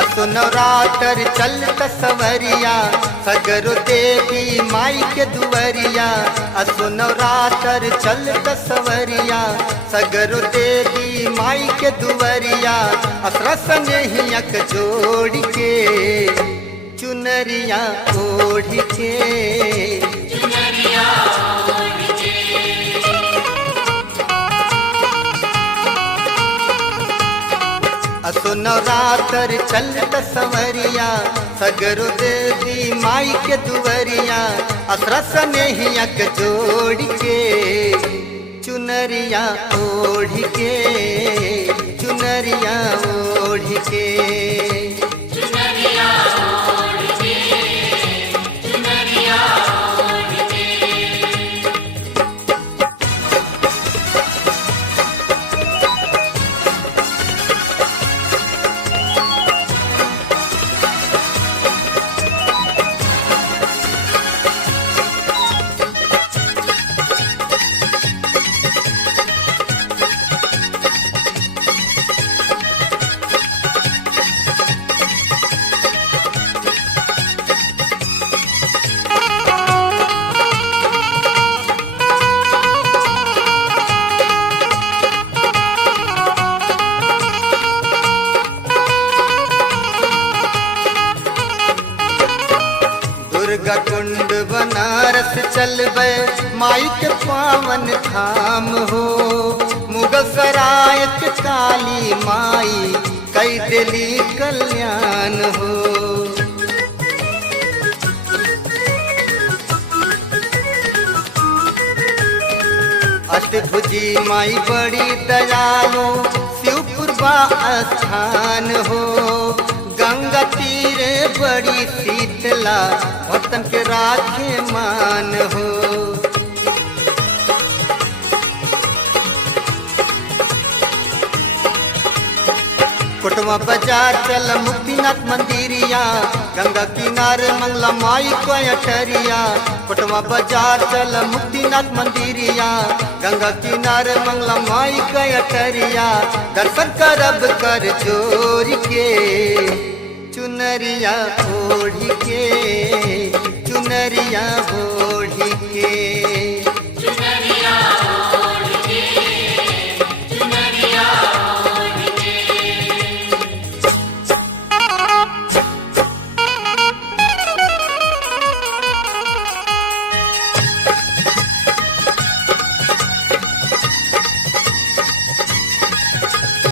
असो नवरात्र चलत सवरिया सगरो देवी माई के दुवरिया। असो नवरात्र चलत सवरिया सगरो देवी माई के दुवरिया। असरस नेहियक जोड़ के चुनरिया ओढ़ के असो नवरात्र चलत सवरिया सगरो देवी माई के दुवरिया। असरस नेहियक जोड़ के चुनरिया ओढ़ के चुनरिया ओढ़ के दुर्गा कुंड बनारस चलबे माई के पावन धाम हो। मुगल सराय के काली माई कई दिली कल्याण हो। अष्टभुजी माई बड़ी दयालु शिवपुर बा स्थान हो। गंगा तीरे बड़ी शीतला वतन के राखे मान हो। कोटवा बाजार चल मुक्तिनाथ मंदिरिया गंगा किनारे मंगला माई को अठरिया। कोटवा बाजार चल मुक्तिनाथ मंदिरिया गंगा किनारे मंगला माई को अठरिया। दर्शन करब कर जोर के चुनरिया ओढ़ के चुनरिया ओढ़ के